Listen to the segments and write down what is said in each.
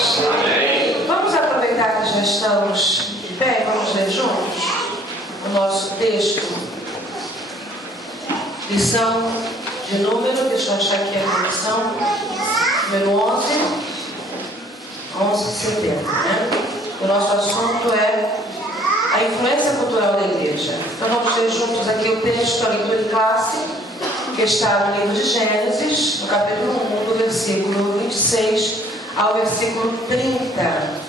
Deus? Amém. Vamos aproveitar que já estamos de pé e vamos ler juntos o nosso texto. Lição de número, deixa eu achar aqui a lição, número 11 de setembro, né? O nosso assunto é a influência cultural da igreja. Então vamos ler juntos aqui o texto, a leitura em classe, que está no livro de Gênesis, no capítulo 1, do versículo 26 ao versículo 30.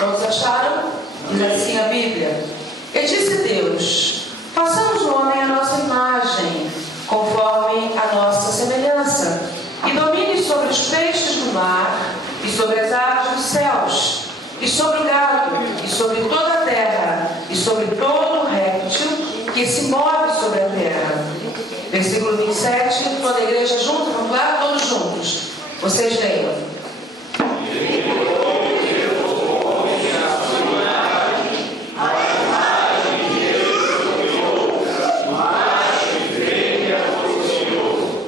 Todos acharam? Diz assim a Bíblia: E disse Deus: façamos o homem à nossa imagem, conforme a nossa semelhança, e domine sobre os peixes do mar, e sobre as aves dos céus, e sobre o gado, e sobre toda a terra, e sobre todo o réptil que se move sobre a terra. Versículo 27, toda a igreja junto, vamos lá? Todos juntos. Vocês leiam.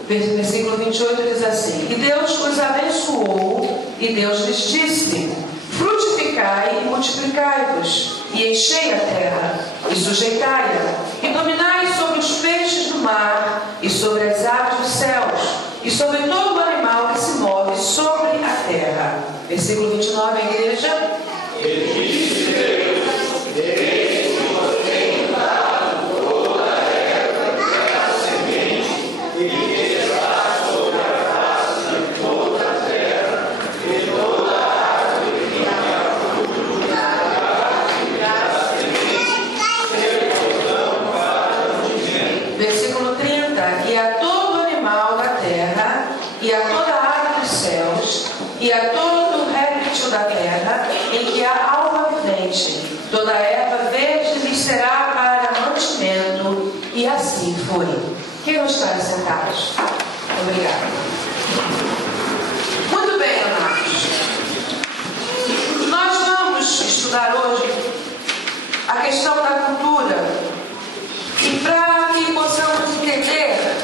Versículo 28 diz assim: E Deus os abençoou, e Deus lhes disse: frutificai e multiplicai-vos, e enchei a terra, e sujeitai-a, e dominai sobre os peixes do mar, e sobre as aves dos céus, e sobre todo o animal que se move sobre a terra. Versículo 29, a igreja. Ele disse Deus: Versículo 30, e a todo animal da terra, e a toda ave dos céus, e a todo réptil da terra, em que há alma vivente, toda erva verde lhes será para mantimento, e assim foi. Quem não está sentados? Obrigada. Muito bem, amados. Nós vamos estudar hoje a questão da cultura. E para que possamos entender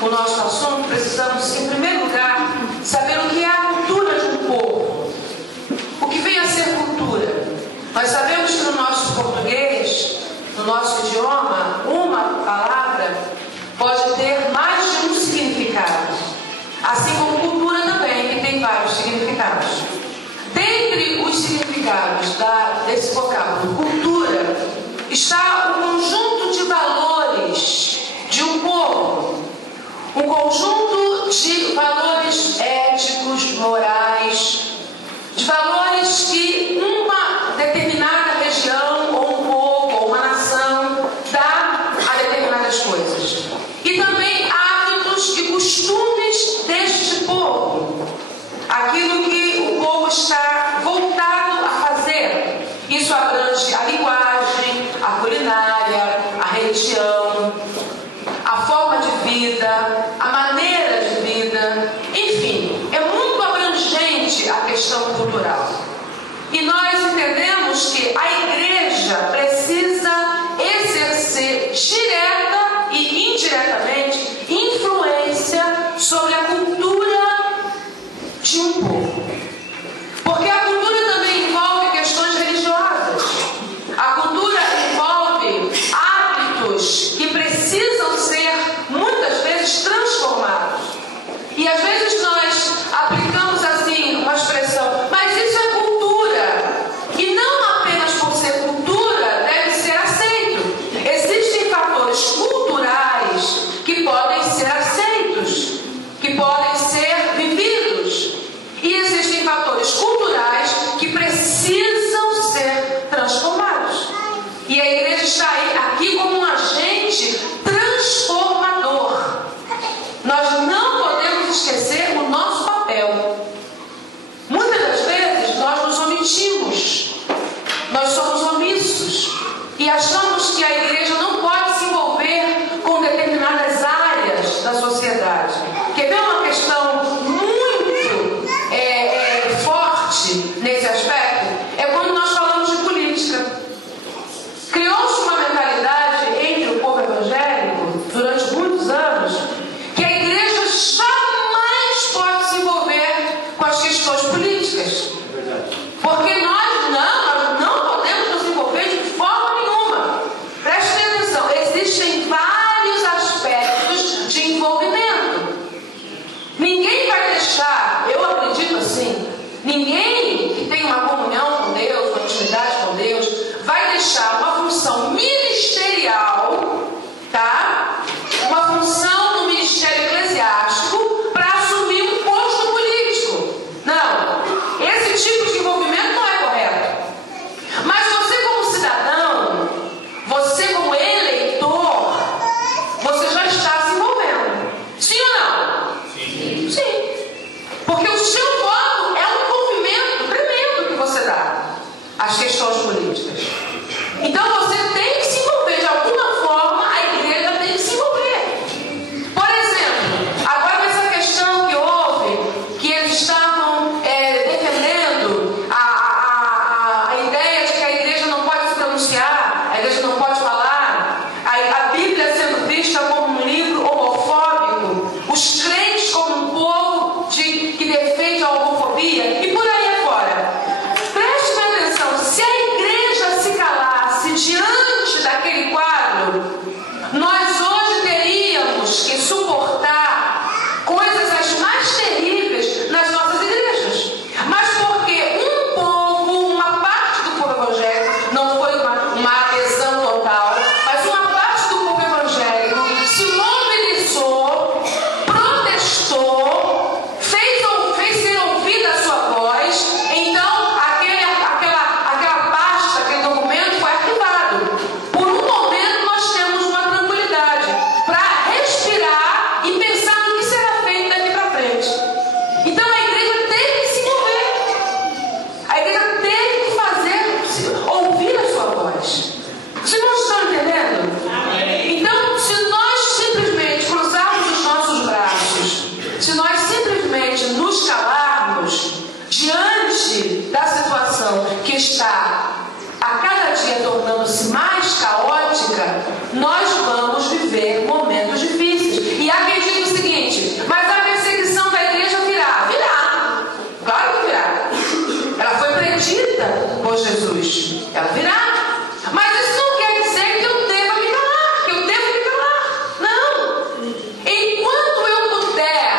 o nosso assunto, precisamos, em primeiro lugar, saber o que é a cultura de um povo. O que vem a ser cultura? Nós sabemos que no nosso português, no nosso idioma, uma palavra pode ter mais de um significado. Assim como cultura também, que tem vários significados. Dentre os significados desse vocábulo cultura, está o conjunto de valores de um povo, um conjunto de valores éticos, morais, de valores que uma determinada região, ou um povo, ou uma nação dá a determinadas coisas. E também hábitos e costumes deste povo, aquilo que o povo está voltado a fazer. Isso abrange a linguagem, a culinária, a religião, a forma de vida, a maneira de vida, enfim, é muito abrangente a questão cultural. E nós entendemos que a igreja precisa exercer direta e indiretamente influência sobre a cultura de um povo. Porque a cultura também envolve questões religiosas. A cultura envolve hábitos que precisam ser, muitas vezes, transformados. E às vezes nós aplicamos assim uma expressão, mas isso é cultura. E não apenas por ser cultura deve ser aceito. Existem fatores culturais que podem ser aceitos, que podem ser vividos. E existem fatores culturais que precisam ser transformados. E a igreja está aqui como um agente transformador. Nós não podemos esquecer o nosso papel. Muitas das vezes nós nos omitimos. Nós somos omissos. E achamos que a igreja não pode se envolver com determinadas áreas da sociedade. Quer ver uma questão muito forte nesse aspecto? É quando nós falamos de política. Criou-se uma mentalidade entre o povo evangélico durante muitos anos que a igreja jamais pode se envolver com as questões políticas. Porque nós não podemos nos envolver de forma nenhuma. Preste atenção, existem vários aspectos de envolvimento. Ninguém vai deixar, eu acredito assim, ninguém que tem uma comunhão com Deus, uma intimidade com Deus, vai deixar uma função ministerial, tá? Uma função no ministério eclesiástico para assumir um posto político. Não. Esse tipo de envolvimento não é correto. Mas você como cidadão, você como eleitor, você já está se envolvendo. Sim ou não? Sim. Sim. Porque o seu voto é um envolvimento tremendo que você dá às questões políticas. Então você tem que se envolver de alguma forma, a igreja tem que se envolver. Por exemplo, agora nessa questão que houve, que eles estavam defendendo a ideia de que a igreja não pode se pronunciar, a igreja não pode falar, a Bíblia sendo vista como um livro homofóbico, os crentes como um povo que defende a homofobia e por aí afora. Preste atenção, se a igreja se calasse diante daquele quadro, nós hoje teríamos que suportar coisas as mais terríveis nas nossas igrejas. Mas porque um povo, uma parte do povo evangélico, não foi uma adesão total, mas uma parte do povo evangélico se mobilizou, protestou, fez ser ouvida a sua voz, então aquela pasta, aquele documento foi arquivado. Por um momento nós temos uma tranquilidade para respirar e pensar no que será feito daqui para frente. Então a igreja teve que se mover. A igreja teve que fazer ouvir a sua voz. Vocês não estão entendendo? Então, se nós simplesmente cruzarmos os nossos braços, se nós simplesmente nos calarmos diante da situação que está a cada dia tornando-se mais caótica, nós vamos viver momentos difíceis. E há quem diga o seguinte: mas a perseguição da igreja virá. Virá. Claro que virá. Ela foi predita por Jesus. Ela virá. Mas isso não quer dizer que eu deva me calar, que eu devo me calar. Não. Enquanto eu puder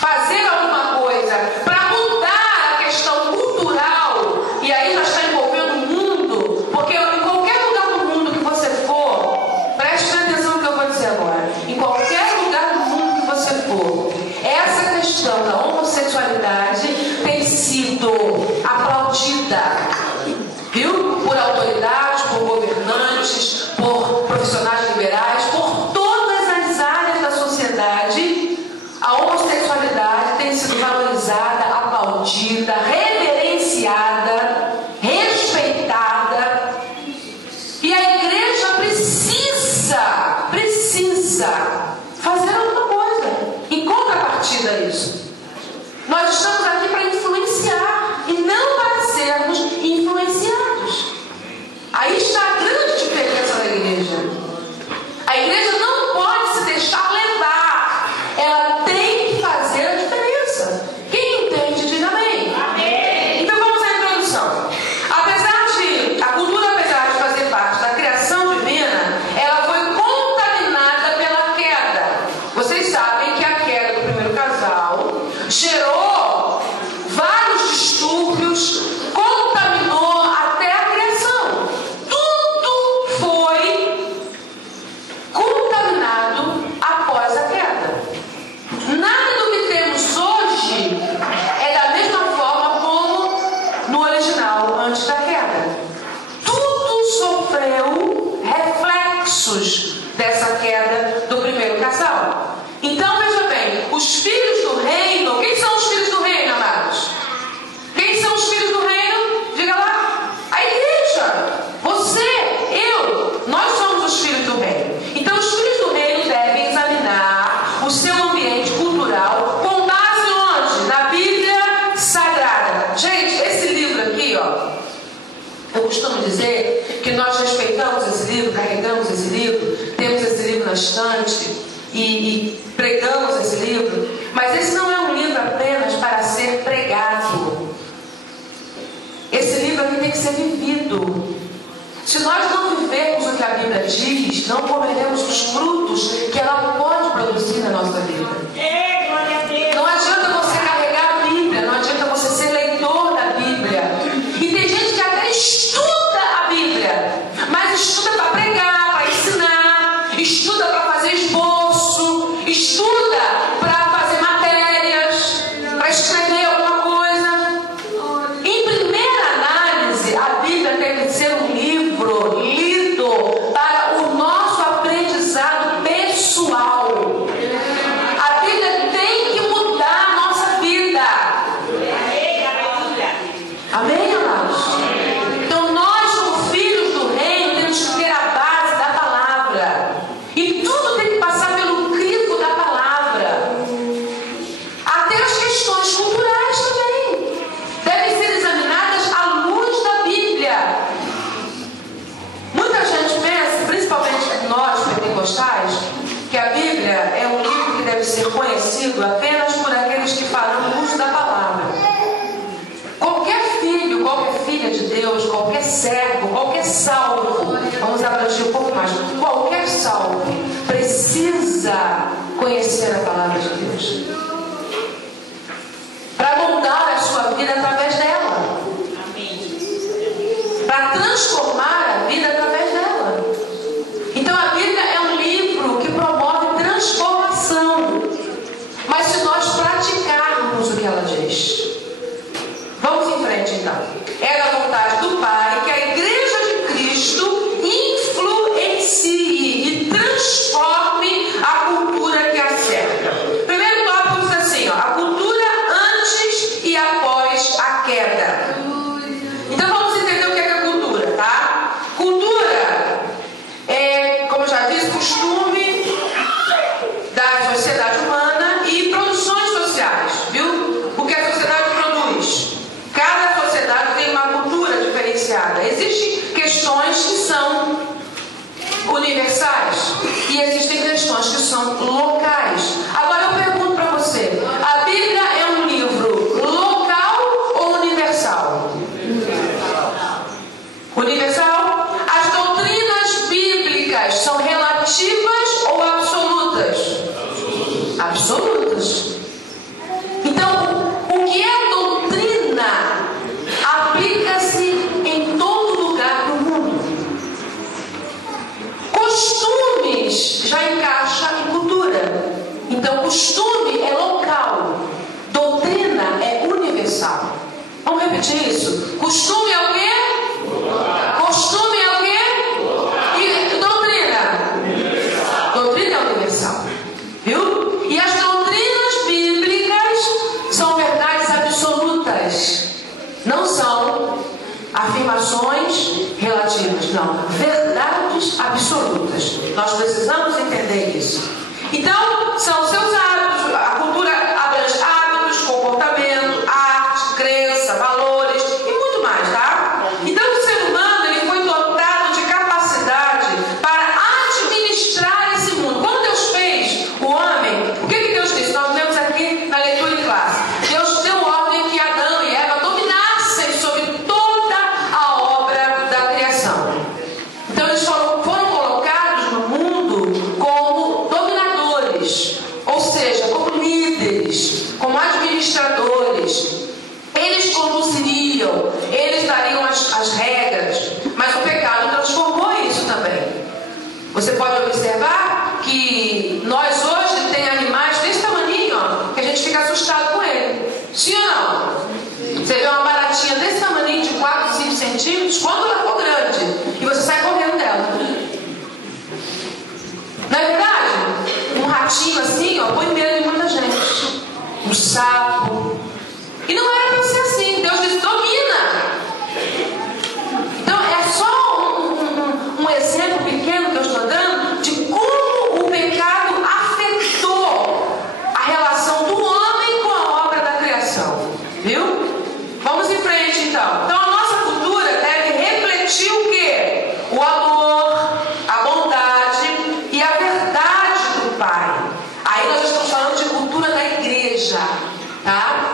fazer alguma coisa para mudar a questão cultural, e aí já está envolvendo o mundo, porque em qualquer lugar do mundo que você for, preste atenção no que eu vou dizer agora, em qualquer lugar do mundo que você for, essa questão da homossexualidade tem sido aplaudida, viu? Por autoridades, por governantes, por profissionais liberais, por todas as áreas da sociedade. A homossexualidade tem sido valorizada, aplaudida, reverenciada, respeitada. E a igreja precisa fazer alguma coisa em contrapartida a isso. Nós estamos aqui para influenciar e não para sermos influenciados. Aí está a grande diferença da igreja. A igreja não pode se deixar levar. Ela tem que fazer a diferença. Quem entende, diga amém. Amém. Então vamos à introdução. A cultura, apesar de fazer parte da criação divina, ela foi contaminada pela queda. Vocês sabem que a queda do primeiro casal gerou vários distúrbios, contaminou até a criação. Tudo foi contaminado após a queda. Nada do que temos hoje é da mesma forma como no original, antes da queda. Tudo sofreu reflexos dessa queda do primeiro casal. Então, veja bem, os filhos do reino, quem são os filhos do reino, amados? Quem são os filhos do reino? Diga lá. A igreja. Você, eu, nós somos os filhos do reino. Então, os filhos do reino devem examinar o seu ambiente cultural com base onde? Na Bíblia Sagrada. Gente, esse livro aqui, ó, eu costumo dizer que nós respeitamos esse livro, carregamos esse livro, temos esse livro na estante e pregamos esse livro, mas esse não é um livro apenas para ser pregado. que ser vivido. Se nós não vivermos o que a Bíblia diz, não comeremos os frutos que ela pode produzir na nossa vida. Não adianta você carregar a Bíblia, não adianta você ser leitor da Bíblia. E tem gente que até estuda a Bíblia, mas estuda para pregar, para ensinar, estuda para fazer esboço, estuda para fazer matérias, para escrever alguma coisa. Em primeira análise, a Bíblia deve ser um livro lido para o nosso aprendizado pessoal. A Bíblia tem que mudar a nossa vida. Amém, amados? Então nós, como filhos do reino, temos que ter a base da palavra. E tudo tem que passar pelo crivo da palavra. Até as questões culturais também devem ser examinadas à luz da Bíblia. Muita gente pensa, principalmente nós pentecostais, que a Bíblia é um livro que deve ser conhecido apenas por aqueles que farão uso da palavra. Qualquer filho, qualquer filha de Deus, qualquer servo, qualquer salvo, vamos abranger um pouco mais, qualquer salvo precisa conhecer a palavra de Deus para moldar a sua vida através dela, para transformar a vida através dela. Então a Bíblia é um livro que promove transformação, mas se nós praticarmos o que ela diz. Vamos em frente então. É da vontade do Pai que a Igreja de Cristo influencie e transforme a cultura que a cerca. Primeiro tópico diz assim, ó, a cultura antes e após a queda. Então vamos entender o que é a cultura, tá? Cultura é, como eu já disse, costume da sociedade humana e produções sociais, viu? O que a sociedade produz. Cada sociedade tem uma cultura diferenciada. Existem questões que são universais e existem questões que são locais. Agora eu pergunto para você, a Bíblia é um livro local ou universal? Universal? As doutrinas bíblicas são relativas ou absolutas? Absolutas. Então, o que é doutrina aplica-se em todo lugar do mundo. Costumes já encaixa em cultura. Então, costume é local, doutrina é universal. Vamos repetir isso? Costume é o quê? Costume é o quê? E doutrina? Doutrina é universal. Viu? E as doutrinas bíblicas são verdades absolutas. Não são afirmações relativas, não. Verdades absolutas. Nós precisamos entender isso. Então, são seus hábitos. A cultura abrange hábitos, comportamento, arte, crença, valores e muito mais, tá? Então, o ser humano ele foi dotado de capacidade para administrar esse mundo. Quando Deus fez o homem, o que Deus disse? Nós lemos aqui na leitura em classe. Deus deu ordem que Adão e Eva dominassem sobre toda a obra da criação. Então eles foram colocados no mundo como dominadores, ou seja, como líderes, como administradores. Eles conduziriam, eles dariam as regras, mas o pecado transformou isso também. Você pode observar que nós hoje tem animais desse tamanho, ó, que a gente fica assustado com ele. Sim ou não? Você vê uma baratinha desse tamanho de 4, 5 centímetros, quando ela for grande, e você sai correndo dela. Não é verdade? Um ratinho assim, ó, põe medo de muita gente. Um sapo. E não era para ser assim. Deus disse, domina. Então é só um exemplo pequeno que eu estou dando de como o pecado afetou a relação do homem com a obra da criação. Viu? Vamos em frente então. Então a nossa cultura deve refletir o quê? O amor, a bondade e a verdade do Pai. Aí nós estamos falando de cultura da igreja, tá?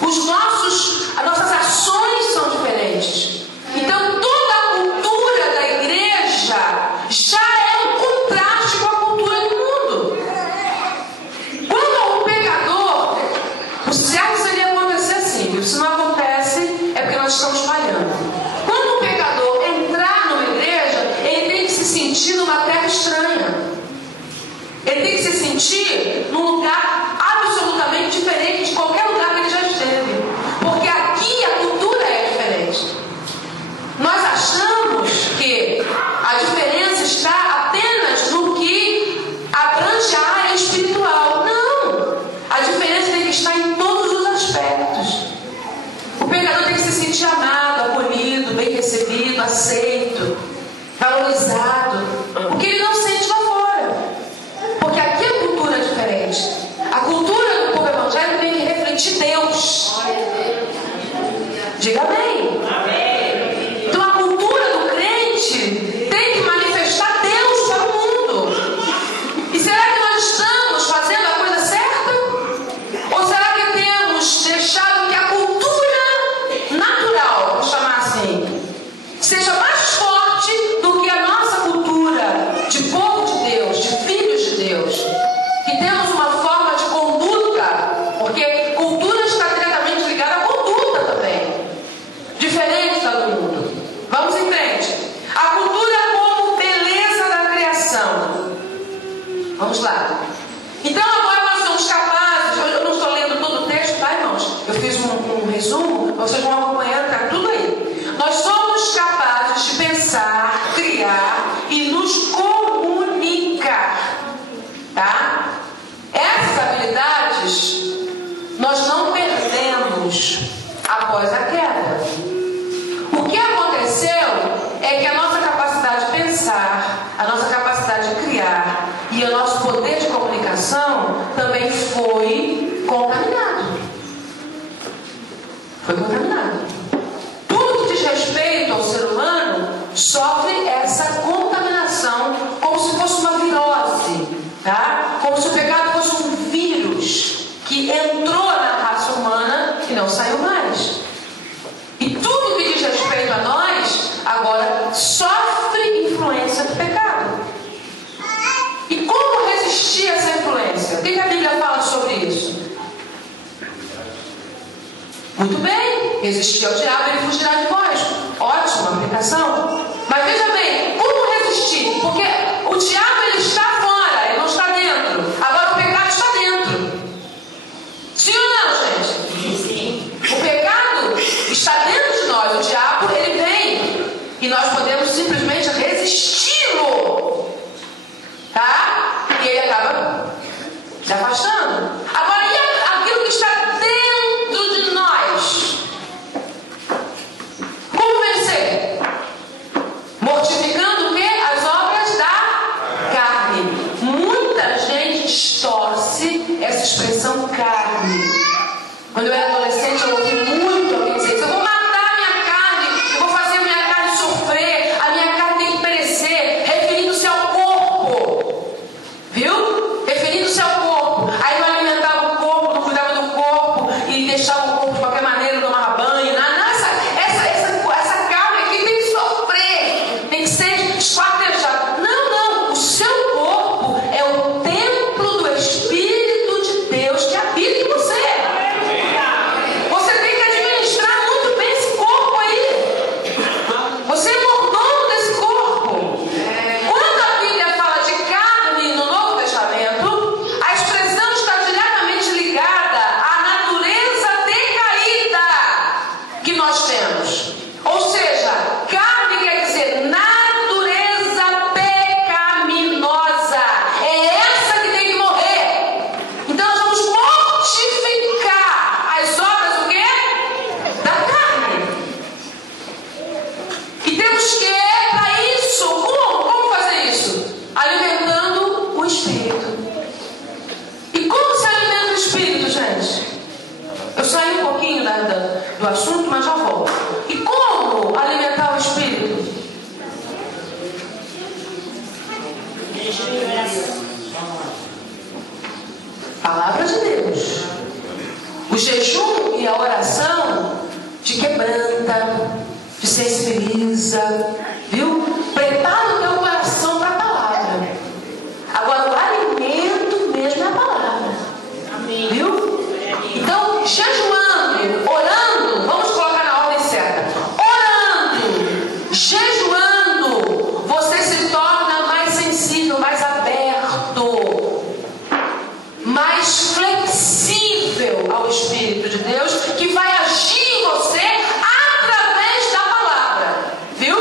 As nossas ações são diferentes. Então toda a cultura da igreja já é um contraste com a cultura do mundo. Quando um pecador, o certo seria acontecer assim, viu? Se não acontece, é porque nós estamos falhando. Quando um pecador entrar numa igreja, ele tem que se sentir numa terra estranha. Ele tem que se sentir num lugar absolutamente diferente de qualquer lugar que ele já esteve. Porque aqui a cultura é diferente. Nós achamos que a diferença está apenas no que abrange a área espiritual. Não! A diferença tem que estar em todos os aspectos. O pecador tem que se sentir amado, acolhido, bem recebido, aceito, valorizado. Porque ele não sente lá fora. Porque aqui a cultura é diferente. A cultura do povo evangélico tem que refletir Deus. Diga amém. Então a cultura do crente tem que manifestar Deus para o mundo. E será que nós estamos fazendo a coisa certa? Ou será que temos deixado que a cultura natural, vou chamar assim, seja mais forte do que a nossa cultura de povo de Deus, de filhos de Deus? Que temos uma forma de conduta, porque cultura está diretamente ligada à conduta também, diferente da do mundo. Vamos em frente. A cultura como beleza da criação. Vamos lá. Então agora nós somos capazes, eu não estou lendo todo o texto, tá, irmãos? Eu fiz um resumo, vocês vão acompanhando, tá tudo aí. Nós somos capazes de pensar, criar e nos comunicar, tá? Essas habilidades nós não perdemos após a queda. O que aconteceu é que a nossa capacidade de pensar, a nossa capacidade de criar e o nosso poder de comunicação também foi contaminado. Foi contaminado. Tudo que diz respeito ao ser humano sofre essa contaminação como se fosse uma virose, tá? Como se o pecado fosse um vírus que entrou na raça humana e não saiu mais. E tudo que diz respeito a nós agora sofre influência do pecado. E como resistir a essa influência? O que a Bíblia fala sobre isso? Muito bem, resistir ao diabo, ele fugirá de vós. Ótima aplicação. Mas veja bem, como resistir? Porque o diabo ele está fora, ele não está dentro. Agora o pecado está dentro. Sim ou não, gente? Sim. O pecado está dentro de nós. O diabo ele vem e nós podemos simplesmente resisti-lo, tá? E ele acaba se afastando. Agora e aquilo que está dentro de nós? Como vencer? Mortificando o quê? As obras da carne. Muita gente distorce essa expressão carne. Quando eu era adolescente, eu ouvi muito alguém dizer: eu vou matar a minha carne, eu vou fazer a minha carne sofrer, a minha carne tem que perecer, referindo-se ao corpo. Viu? Referindo-se ao corpo. Aí não alimentava o corpo, não cuidava do corpo e deixava o corpo de qualquer maneira, tomar banho. Essa carne aqui tem que sofrer, tem que ser esquartejada. Não, o seu corpo é o templo do Espírito de Deus que habita em você. Você tem que administrar muito bem esse corpo aí. Você é mordomo desse corpo. Quando a Bíblia fala de carne no Novo Testamento, a expressão está diretamente ligada à natureza decaída que nós temos. Ou seja, carne quer dizer natureza pecaminosa. É essa que tem que morrer. Então nós vamos mortificar as obras do quê? Da carne. E temos que, para isso, como fazer isso? Alimentando o Espírito. E como se alimenta o Espírito, gente? Eu saí um pouquinho do assunto, mas já volto. E como alimentar o Espírito? Palavra de Deus. O jejum jejum e a oração te quebranta, te sensibiliza, viu? Prepara o teu coração para a palavra. Agora, o alimento mesmo é a palavra. Amém. Viu? Então, jejuando, orando, vamos colocar na ordem certa. Orando, jejuando, você se torna mais sensível, mais aberto, mais flexível ao Espírito de Deus, que vai agir em você através da palavra. Viu?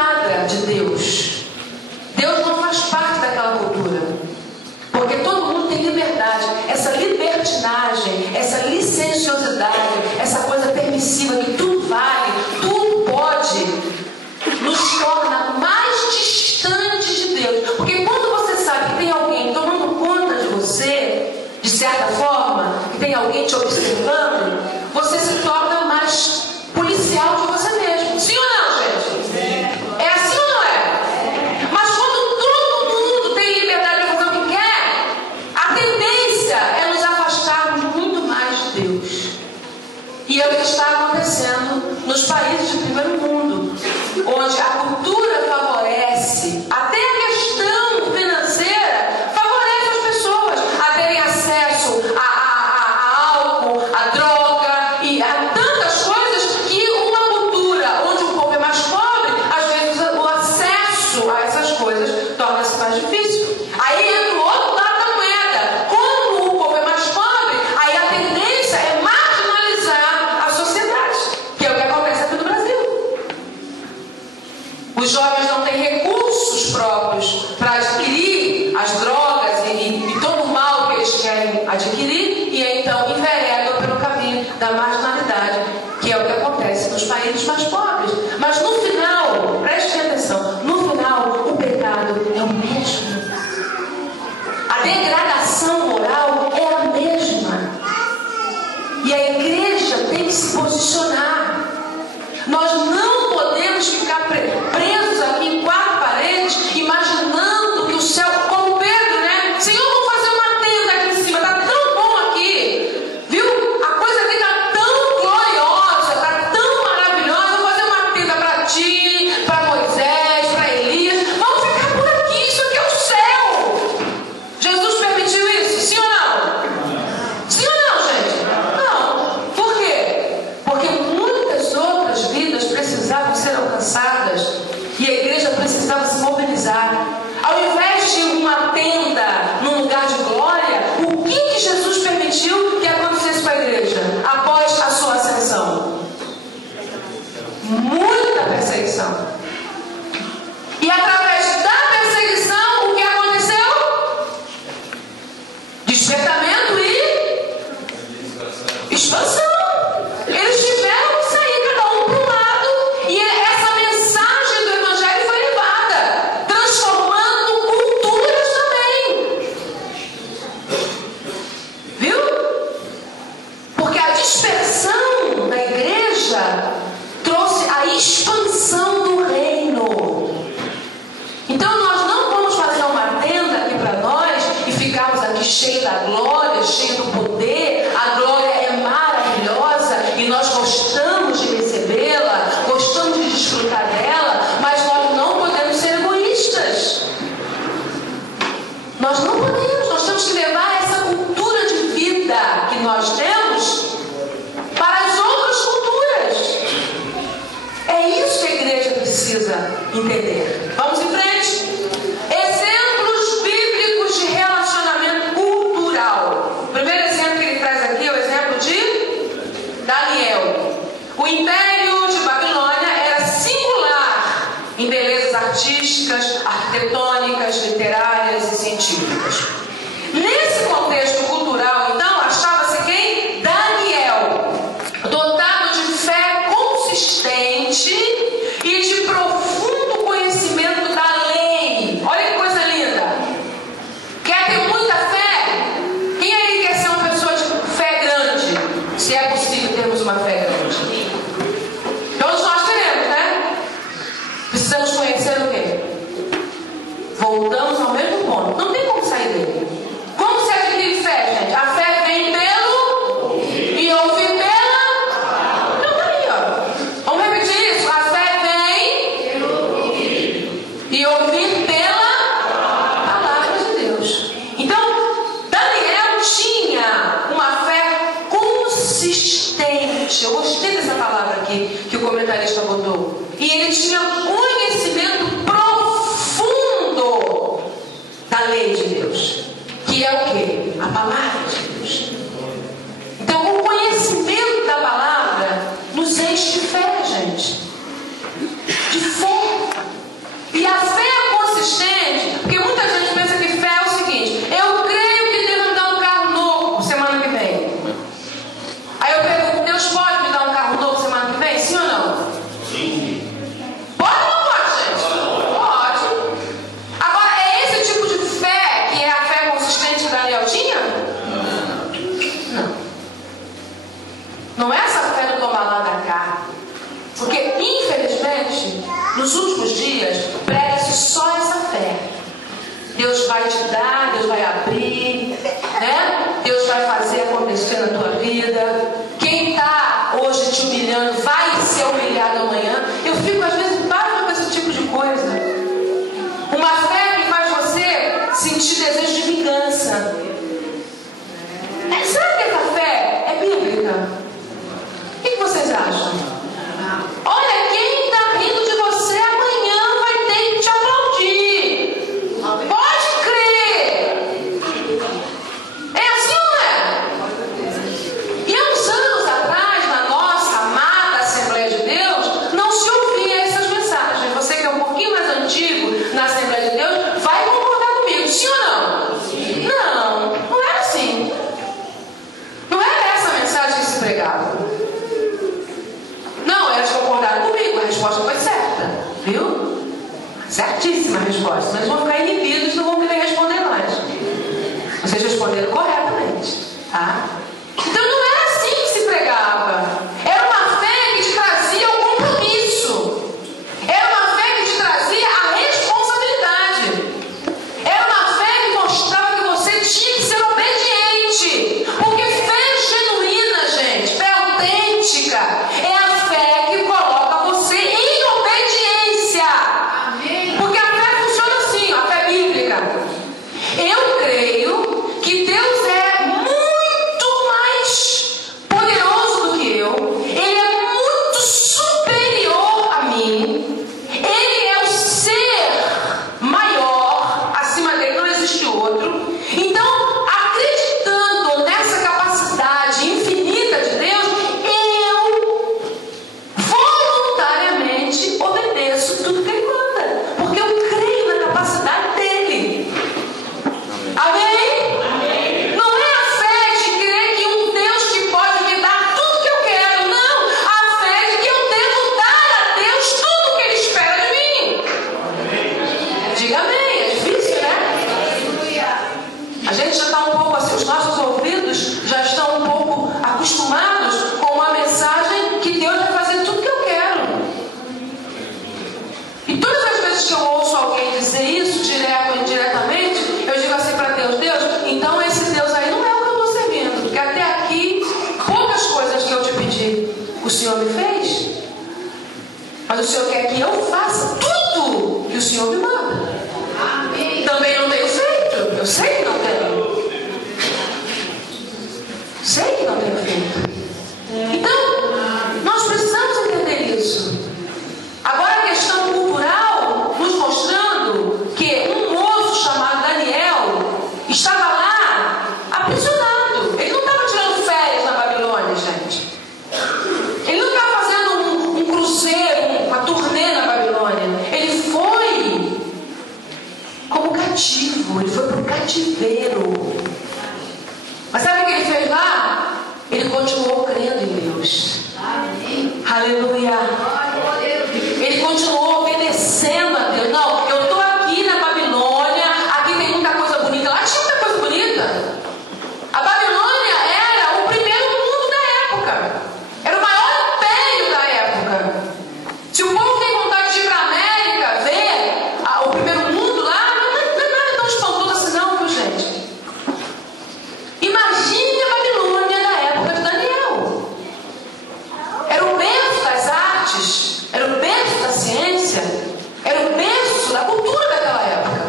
nada de Deus. Deus não faz parte daquela cultura. Porque todo mundo tem liberdade. Essa libertinagem, essa licenciosidade, essa coisa permissiva que tudo vale, tudo pode, nos torna mais distantes de Deus. Porque quando você sabe que tem alguém tomando conta de você, de certa forma, que tem alguém te observando, você se torna mais policial de você mesmo. Sim ou não, gente? É assim ou não é? Mas quando todo mundo tem liberdade de fazer o que quer, a tendência é nos afastarmos muito mais de Deus. E é o que está acontecendo nos países de primeiro mundo, onde a cultura favorece, até a questão financeira favorece as pessoas a terem acesso a álcool, a droga e a tantas coisas que uma cultura onde o povo é mais pobre, às vezes o acesso a essas coisas torna-se mais difícil. Aí entra o outro lado da moeda. Como o povo é mais pobre, aí a tendência é marginalizar a sociedade, que é o que acontece aqui no Brasil. Os jovens não têm recursos próprios para adquirir as drogas e todo o mal que eles querem adquirir, e então enveredam pelo caminho da marginalidade, que é o que acontece nos países mais pobres. Mas no final, prestem atenção, no final o pecado é o mesmo. A degradação moral é a mesma. E a igreja tem que se posicionar. Nós não podemos ficar presos aqui em quatro paredes, imaginando que o céu, como Pedro, né? Senhor, vamos fazer uma tenda aqui em cima, está tão bom aqui, viu? A coisa aqui está tão gloriosa, está tão maravilhosa, vou fazer uma tenda para ti, para Moisés, para Elias, vamos ficar por aqui, isso aqui é o céu. Jesus permitiu isso, sim ou não? Sim ou não, gente? Não. Por quê? Porque muitas outras vidas precisavam ser alcançadas e a igreja precisava se mobilizar. Ao invés de uma tenda num lugar de glória, o que Jesus permitiu que acontecesse com a igreja após a sua ascensão? Muita perseguição. E através da perseguição, o que aconteceu? Despertamento e expansão. Eles tiveram que sair cada um para um lado, e essa mensagem do Evangelho foi levada, transformando culturas também. Viu? Porque a dispersão da igreja trouxe a expansão do reino. Então nós não vamos fazer uma tenda aqui para nós e ficarmos aqui cheios da glória, cheios do poder. A glória é maravilhosa e nós gostamos de recebê-la, gostamos de desfrutar dela, mas nós não podemos ser egoístas. Nós não podemos, nós temos que levar essa cultura de vida que nós temos para as outras culturas. É isso que a igreja precisa entender. Vamos em frente. Exemplos bíblicos de relacionamento cultural. O primeiro exemplo que ele traz aqui é o exemplo de Daniel. O império de Babilônia era singular em belezas artísticas, arquitetônicas, literárias e científicas. Nesse contexto cultural, então, achava-se quem? Daniel, dotado de fé consistente e de profundo conhecimento da lei. Olha que coisa linda! Quer ter muita fé? Quem aí quer ser uma pessoa de fé grande? Se é possível termos uma fé grande. Todos nós queremos, né? Precisamos conhecer o quê? Voltamos ao mesmo ponto. Não tem como sair dele. Como se adquire fé, gente? A fé vem pelo e ouvir pela. Então tá aí, ó. Vamos repetir isso. A fé vem e ouvir pela palavra de Deus. Então, Daniel tinha uma fé consistente. Eu gostei dessa palavra aqui que o comentarista botou. E ele tinha conhecimento profundo da lei de Deus, que é o quê? A palavra de Deus. Então, o conhecimento da palavra nos enche de fé, gente. De fé. Não é essa fé do tomar lá da cá. Porque, infelizmente, nos últimos dias, prega-se só essa fé. Deus vai te dar, Deus vai abrir, né? Deus vai fazer acontecer na tua vida. Quem está hoje te humilhando vai ser humilhado amanhã. Eu fico, às vezes, brava com esse tipo de coisa. Uma fé que faz você sentir desejo de vingança. Será que essa fé é bíblica? O que vocês acham? Olha, quem está rindo de você amanhã vai ter que te aplaudir. Pode crer. É assim ou não é? E há uns anos atrás, na nossa amada Assembleia de Deus, não se ouvia essas mensagens. Você que é um pouquinho mais antigo na Assembleia de Deus, vai concordar comigo, sim ou não? Sim. Não era assim. Não era essa a mensagem que se pregava. Não, elas concordaram comigo, a resposta foi certa, viu? Certíssima a resposta, mas vão ficar inibidos, não vão querer responder mais. Vocês responderam corretamente, tá? Então não era assim que se pregava. Era uma fé que te trazia o compromisso. Era uma fé que te trazia a responsabilidade. Era uma fé que mostrava que você tinha que ser obediente. Porque fé genuína, gente, fé autêntica, é a fé que coloca você em obediência. Amém. Porque a fé funciona assim, a fé bíblica. Eu creio que Deus é muito mais poderoso do que eu. Ele é muito superior a mim. Ele é o ser maior. Acima dele não existe outro. Então, acreditando nessa capacidade infinita de Deus, eu voluntariamente obedeço tudo que Ele manda. Porque eu creio na capacidade dele. Amém? Não é a fé de crer que um Deus que pode me dar tudo que eu quero. Não. A fé de que eu devo dar a Deus tudo que Ele espera de mim. Diga amém. É difícil, né? A gente já está um pouco assim, os nossos ouvidos já estão um pouco acostumados com uma mensagem que Deus vai fazer tudo que eu quero. E todas as vezes que eu ouço alguém dizer isso, direto ou indiretamente, eu digo assim para Deus: Deus, então esse Deus aí não é o que eu estou servindo, porque até aqui, poucas coisas que eu te pedi, o Senhor me fez, mas o Senhor quer que eu faça tudo que o Senhor me manda. Amém. Também não tenho feito, eu sei que não tenho. Sei que não tenho feito. Então, nós precisamos entender isso. Agora a questão cultural nos mostrando que um moço chamado Daniel estava lá aprisionado. Ele não estava tirando férias na Babilônia, gente. Ele não estava fazendo um cruzeiro, uma turnê na Babilônia. Ele foi como cativo, ele foi para o cativeiro. Mas sabe o que ele fez lá? Ele continuou crendo em Deus. Amém. Aleluia. Ele continuou obedecendo a Deus. Não, eu estou aqui na Babilônia, aqui tem muita coisa bonita. Lá tinha muita coisa bonita. A Babilônia era o primeiro mundo da época. Era o maior império da época. Se o povo tem vontade de ir para a América, ver o primeiro mundo lá, não é nada tão espantoso assim não, viu, gente? Imagine a Babilônia da época de Daniel. Era o berço das artes, era o berço da ciência, era o berço da cultura daquela época.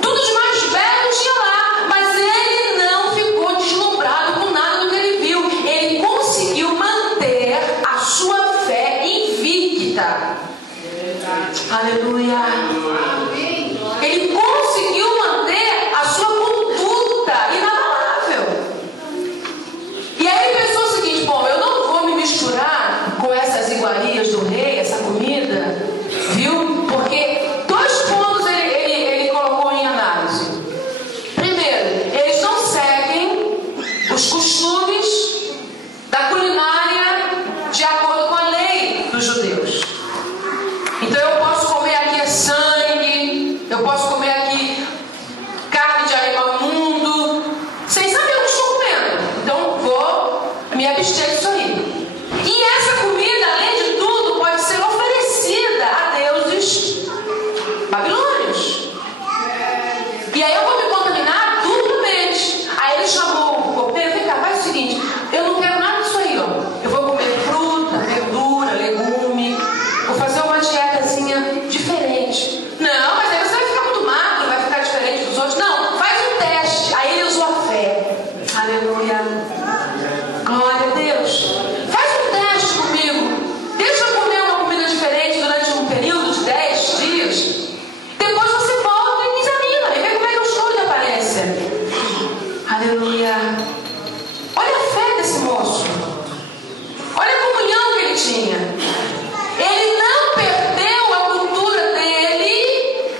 Tudo de mais velho tinha lá, mas ele não ficou deslumbrado com nada do que ele viu. Ele conseguiu manter a sua fé invicta. Aleluia. Ele conseguiu manter a sua conduta inabalável. E aí ele pensou o seguinte: bom, eu não vou me misturar com essas iguarias do rei, essa comida, viu? Porque dois pontos ele colocou em análise. Primeiro, eles não seguem os costumes da culinária de acordo com a lei dos judeus. Então eu posso comer aqui sangue, eu posso comer aqui carne de animal imundo, sem saber o que estou comendo. Então vou me abster disso aí. E essa comida, além de tudo, pode ser oferecida a deuses babilônios. E aí eu vou me contaminar duplamente. Aí ele chamou o copeiro: vem cá, faz o seguinte, eu não quero nada disso aí, ó. Eu vou comer fruta, verdura, legume, vou fazer uma dietazinha diferente. Não, mas aí você vai ficar muito magro, vai ficar diferente dos outros. Não, faz um teste. Aí ele usou a fé. Aleluia. Glória a Deus. Faz um teste comigo. Deixa eu comer uma comida diferente durante um período de 10 dias. Depois você volta e examina e vê como é que eu estou de aparência. Aleluia. Olha a fé desse moço. Olha a comunhão que ele tinha. Ele não perdeu a cultura dele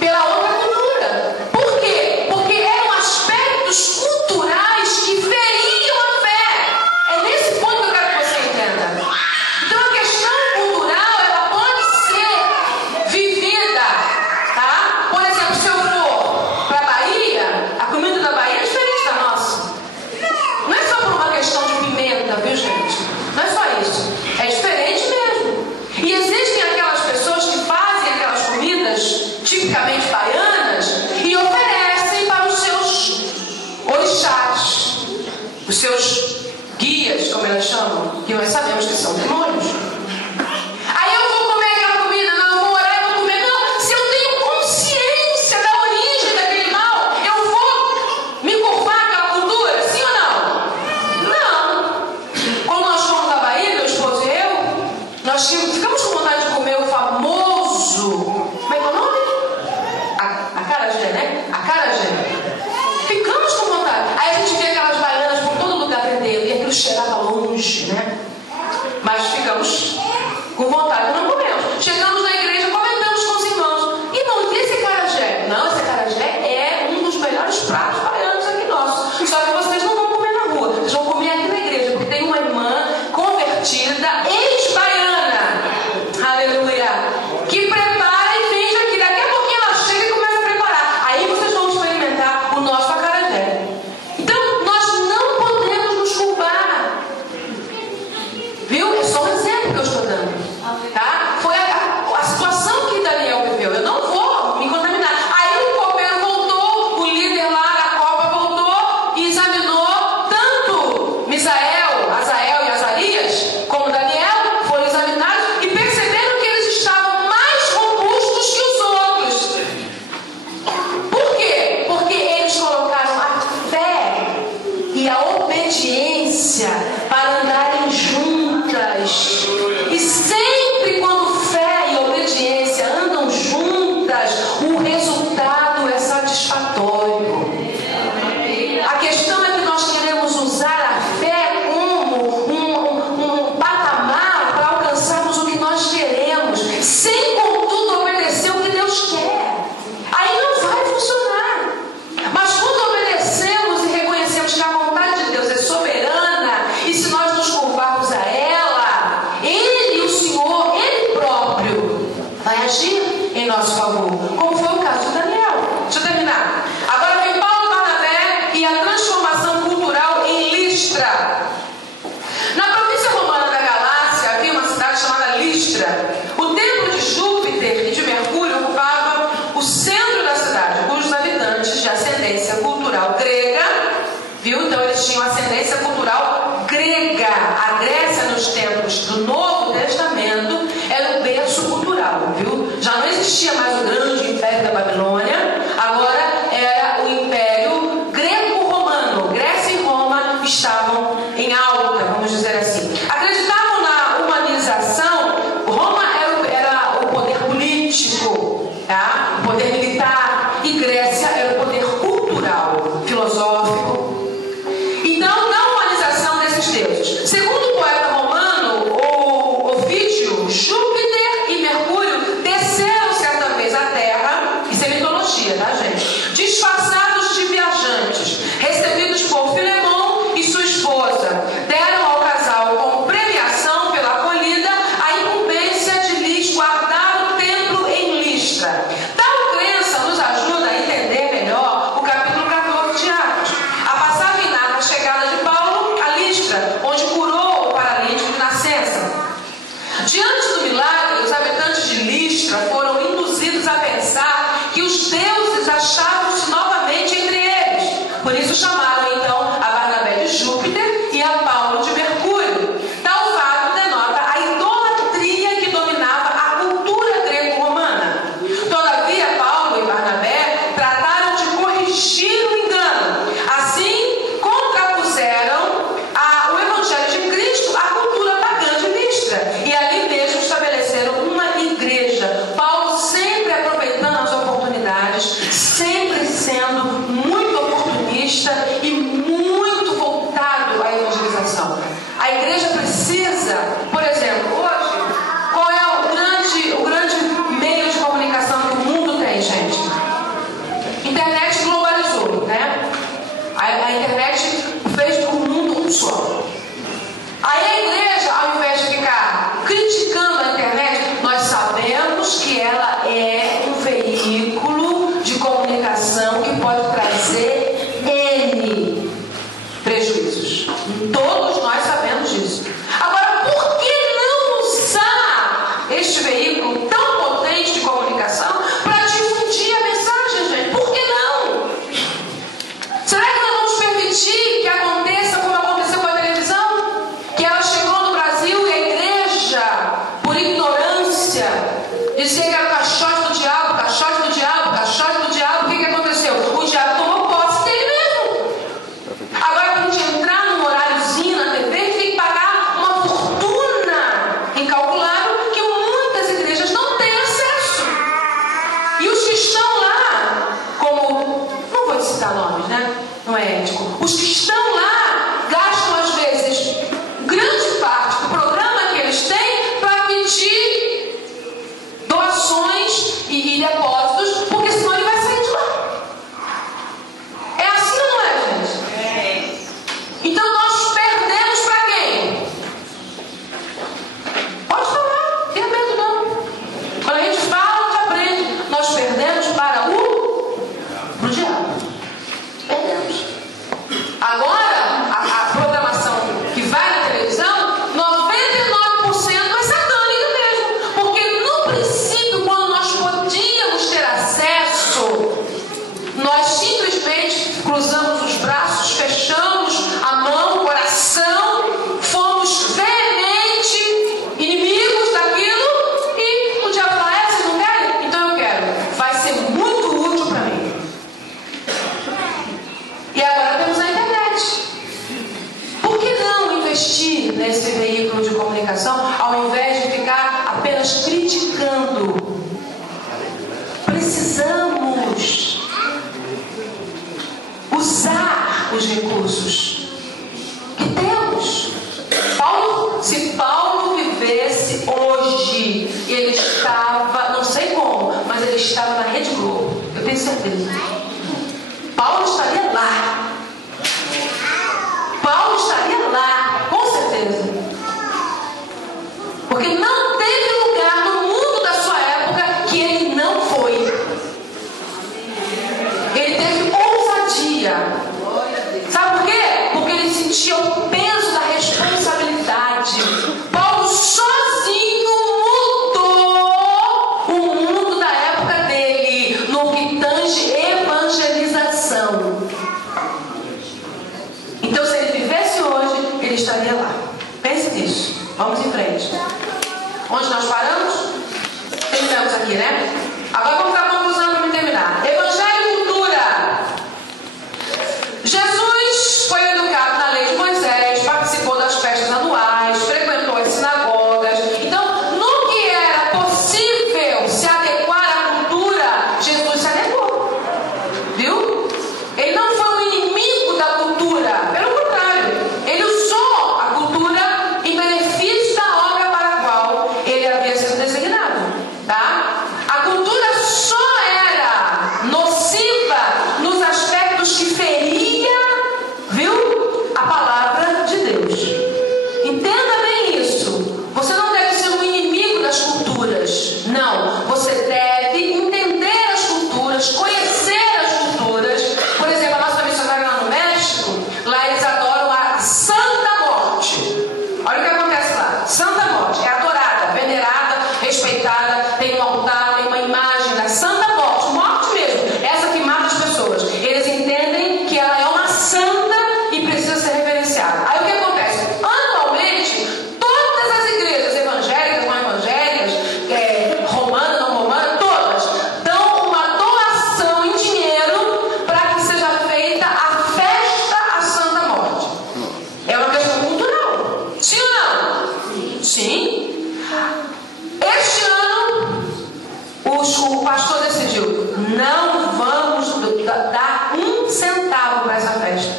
pela outra cultura. Por quê? Porque eram aspectos culturais que feriam a fé. É nesse ponto que eu quero que você entenda. Então a questão cultural, ela pode ser vivida, tá? Por exemplo, se eu for para a Bahia, a comida da Bahia é diferente da nossa. Não é só por uma questão de pimenta, viu, gente? Não é só isso. É diferente mesmo. E existem aquelas pessoas que fazem aquelas comidas tipicamente baianas e oferecem para os seus orixás, os seus guias, como elas chamam, que nós sabemos que são demônios. Aí eu vou comer aquela comida, não, eu vou orar e vou comer. Não, se eu tenho consciência da origem daquele mal, eu vou me curvar àquela cultura, sim ou não? Não. Quando nós fomos da Bahia, meu esposo e eu, nós ficamos com vontade de comer o famoso, como é que é o nome? Acarajé, né? Acarajé. Ficamos com vontade. Aí a gente via aquelas baianas por todo lugar vendendo e aquilo cheirava longe, né? Mas ficamos com vontade e não comemos. Chegamos na igreja, comentamos com os irmãos: irmãos, e esse acarajé? Não, esse acarajé é um dos melhores pratos baianos aqui nossos. Só que vocês não vão comer na rua, vocês vão comer aqui na igreja, porque tem uma irmã convertida, ex-baiana, aleluia, que prepara e vende aqui. Daqui a pouquinho ela chega e começa a preparar. Aí vocês vão experimentar o nosso acarajé. Então, nós não podemos nos curvar. Viu? É só um exemplo que eu estou dando. Tá? Foi a situação que Daniel viveu. Eu não vou me contaminar. Aí o copeiro voltou, o líder lá da copa voltou e examinou tanto Misael, Azael e Azarias, como Daniel, foram examinados e perceberam que eles estavam mais robustos que os outros. Por quê? Porque eles colocaram a fé e a obediência para andarem juntas. E sempre quando fé e obediência andam juntas, o resultado é satisfatório. A questão é que nós queremos usar a fé como um patamar para alcançarmos o que nós queremos, sem contudo obedecer o que Deus quer. Aí não vai funcionar. Mas quando obedecemos e reconhecemos que a vontade de Deus é soberana, e se nós nos curvarmos a ela, Ele, o Senhor, Ele próprio, vai agir em nosso favor, como foi o caso de Daniel. Deixa eu terminar. Agora vem Paulo e Barnabé e a transformação cultural em Listra. Na província romana da Galácia havia uma cidade chamada Listra. O templo de Júpiter e de Mercúrio ocupava o centro da cidade, cujos habitantes de ascendência cultural grega, viu? Então eles tinham ascendência cultural grega. A Grécia, nos tempos do Novo Testamento, era o berço cultural, viu? Já não existia mais o grande império da Babilônia, agora era o império greco-romano. Grécia e Roma estavam em alta, vamos dizer assim. Acreditavam na humanização. Roma era o poder político, tá? O poder militar, e Grécia era o poder cultural, filosófico. Então, na humanização desses deuses, segundo o poeta romano, o Ovídio, Júpiter e Mercúrio desceram certa vez à Terra, isso é mitologia, tá, gente? Disfarçados de viajantes, recebidos por Filemão e sua esposa. Diante do milagre, os habitantes de Listra foram induzidos a pensar que os deuses achavam-se novamente entre eles. Por isso chamaram então a Barnabé de Júpiter e a Paulo de Mercúrio. Tal fato denota a idolatria que dominava a cultura greco-romana. Todavia, Paulo e Barnabé trataram de corrigir o engano. Assim, contrapuseram o Evangelho de Cristo à cultura pagã de Listra. E ali mesmo estabeleceram uma igreja. Paulo sempre aproveitando as oportunidades, sempre sendo muito oportunista e muito voltado à evangelização. A igreja precisa, por exemplo, hoje, qual é o grande meio de comunicação que o mundo tem, gente? Internet globalizou, né? A internet fez do mundo um só. Aí a igreja, ao invés de ficar criticando a internet, nós sabemos que ela é um veículo de comunicação que pode trazer N prejuízos. Todos nós sabemos disso. Agora, por que não usar este veículo tão potente de comunicação para difundir a mensagem, gente? Por que não? Será que nós vamos permitir que aconteça como aconteceu com a televisão? Que ela chegou no Brasil e a igreja, por ignorância, dizia que era o caixote do diabo, caixote do diabo, caixote do diabo. O que aconteceu? O diabo tomou posse dele mesmo. Agora, para a gente entrar num horáriozinho na TV, a gente tem que pagar uma fortuna incalculável que muitas igrejas não têm acesso. E os que estão lá, como... não vou citar nomes, né? Não é ético. Os que estão lá gastam, às vezes, grande parte do programa que eles têm para pedir doações e depósitos, porque senão ele vai sair de lá. É assim ou não é, gente? Então nós perdemos para quem? Pode falar, não tenha medo não. Quando a gente fala, a gente aprende. Nós perdemos para o diabo. Perdemos. Agora, a programação que vai na televisão, 99% é satânica mesmo. Porque no princípio, quando nós podíamos ter acesso, nós simplesmente cruzamos os braços, fechamos a mão, o coração, fomos veemente inimigos daquilo e o diabo fala, vocês não querem? Então eu quero. Vai ser muito útil para mim. E agora temos a internet. Por que não investir nesse veículo de comunicação ao invés de ficar apenas criticando? Precisamos usar os recursos que temos. Se Paulo vivesse hoje, ele estava, não sei como, mas ele estava na Rede Globo. Eu tenho certeza. Paulo estaria lá. Paulo estaria lá, com certeza. Porque não teve lugar no mundo da sua época que ele não foi. Ele teve ousadia. Sabe por quê? Porque ele sentia o peso da responsabilidade. Paulo sozinho mudou o mundo da época dele no que tange evangelização. Então, se ele vivesse hoje, ele estaria lá. Pense nisso. Vamos em frente. Onde nós paramos? Terminamos aqui, né? Agora vamos para a conclusão para me terminar. Evangelho e cultura. Jesus foi educado na lei de Moisés, participou das festas anuais, frequentou as sinagogas. Então, no que era possível se adequar à cultura, Jesus se adequou. Viu? Ele não foi um inimigo da cultura. Pelo contrário, ele usou a cultura em benefício da obra para a qual ele havia sido designado. Tá? A cultura só Sim. Este ano, o pastor decidiu: não vamos dar um centavo para essa festa.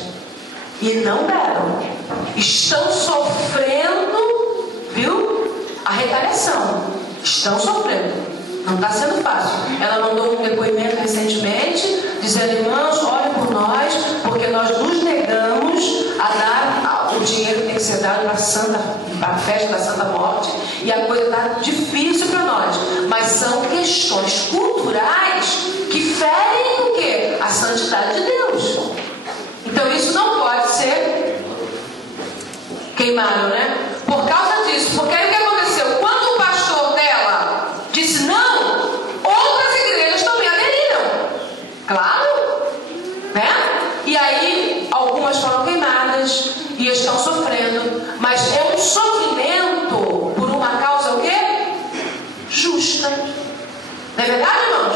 E não deram. Estão sofrendo, viu? A retaliação. Estão sofrendo. Não está sendo fácil. Ela mandou um depoimento recentemente, dizendo: irmãos, olhem por nós, porque nós nos negamos a dar o dinheiro que tem que ser dado para a festa da Santa Morte, e a coisa está difícil para nós. Mas são questões culturais que ferem o quê? A santidade de Deus. Então isso não pode ser queimado, né? Por causa disso. Porque aí o que aconteceu? Quando o pastor dela disse não, outras igrejas também aderiram. Claro, né? E aí algumas foram queimadas e estão sofrendo. Mas é um sofrimento por uma causa o quê? Justa. Não é verdade, irmãos?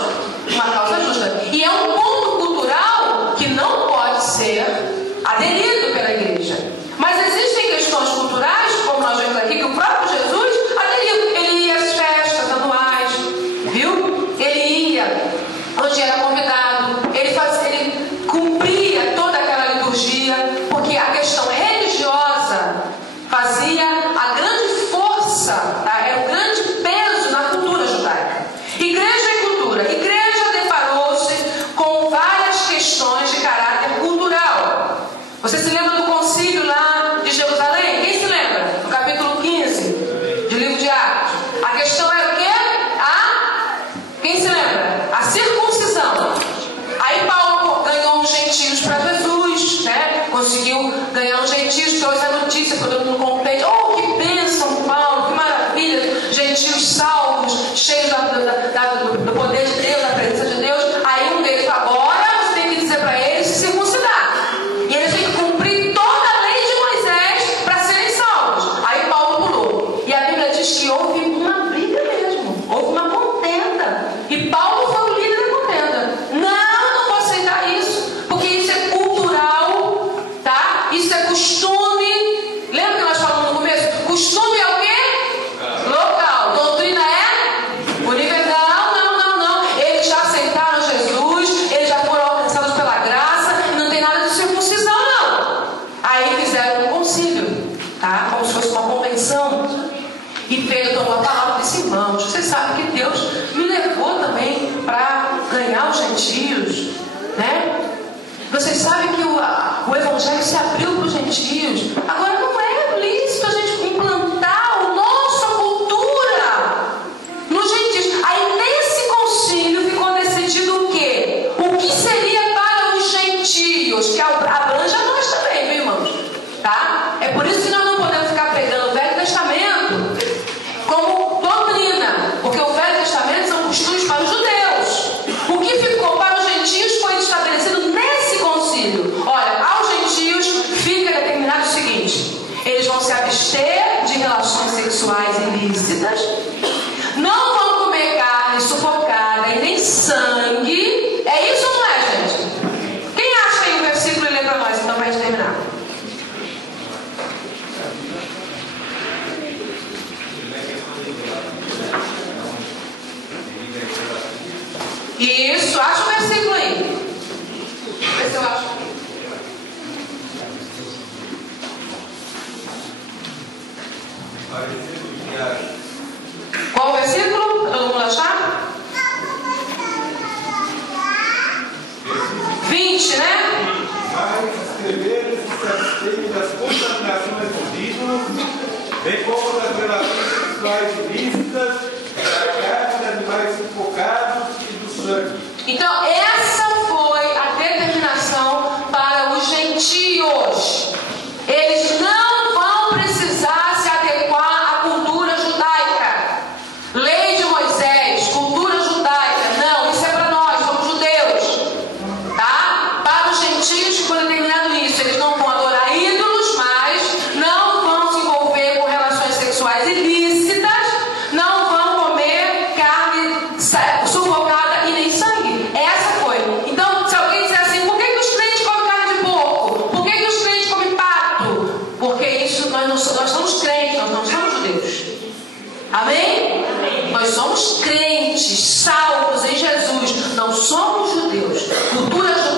Uma causa justa. E é um ponto cultural que não pode ser aderido pela igreja. Mas existem questões culturais, como nós vemos aqui, que o próprio Jesus aderiu. Ele ia às festas anuais, viu? Ele ia onde era convidado. Ele cumpria toda aquela liturgia, porque a questão religiosa fazia a grande força, tá? Era o grande peso na cultura judaica. Igreja e cultura. Igreja deparou-se com várias questões de caráter cultural. Você se lembra do concílio lá de Jerusalém? Quem se lembra? No capítulo 15 do livro de Atos. A questão era o quê? Quem se lembra? A circuncisão. Aí Paulo ganhou uns gentios para Jesus, né? Conseguiu ganhar uns gentios, que hoje é notícia, quando todo mundo compete. Oh, que bênção, Paulo, que maravilha! Gentios salvos, cheios do poder de Deus, da presença de Deus. Aí um deles fala: agora você tem que dizer para eles se circuncidar. E eles têm que cumprir toda a lei de Moisés para serem salvos. Aí Paulo pulou. E a Bíblia diz que houve uma briga mesmo. Houve uma contenda. E Paulo foi o líder da contenda. Não vou aceitar isso. Porque isso é cultural, tá? Isso é costume. Lembra que nós falamos no começo? Costume é o quê? Local. Doutrina é universal. Não. Eles já aceitaram Jesus. Eles já foram alcançados pela graça. E não tem nada de circuncisão, não. Aí fizeram um concílio, tá? Como se fosse uma convenção. E Pedro tomou a palavra e disse: irmãos, vocês sabem que Deus me levou também para ganhar os gentios, né? Vocês sabem que o evangelho se abriu para os gentios. Agora não é lícito a gente implantar a nossa cultura nos gentios. Aí nesse concílio ficou decidido o quê? O que seria para os gentios, que abrange a nós também, viu, irmãos? Tá? É por isso que nós não podemos ficar pregando o Velho Testamento como doutrina, porque o Velho Testamento são costumes para os judeus. O que ficou para os gentios foi estabelecido nesse concílio. Olha, aos gentios fica determinado o seguinte: eles vão se abster de relações sexuais ilícitas, não vão comer carne sufocada e nem sangue. É isso ou não é, gente? Quem acha aí o versículo e lê para nós, então, para a gente terminar? Isso, acha o versículo aí. Vê se eu acho. Qual o versículo? Para todo mundo achar? 20, né? Mas escrever se abstém das contaminações dos ídolos, bem como das relações sexuais ilícitas, da carne de animais sufocados e do sangue. Então, essa foi a determinação para os gentios. Eles não vão precisar se adequar à cultura judaica. Lei de Moisés, cultura judaica. Não, isso é para nós, somos judeus. Tá? Para os gentios foi determinado isso. Eles não vão adorar ídolos, mas não vão se envolver com relações sexuais ilícitas, não vão comer carne sufocada e nem sangue. Essa foi. Então, se alguém disser assim: por que os crentes comem carne de porco? Por que os crentes comem pato? Porque isso, nós somos crentes, nós não somos judeus. Amém? Amém? Nós somos crentes, salvos em Jesus. Não somos judeus. Cultura judaica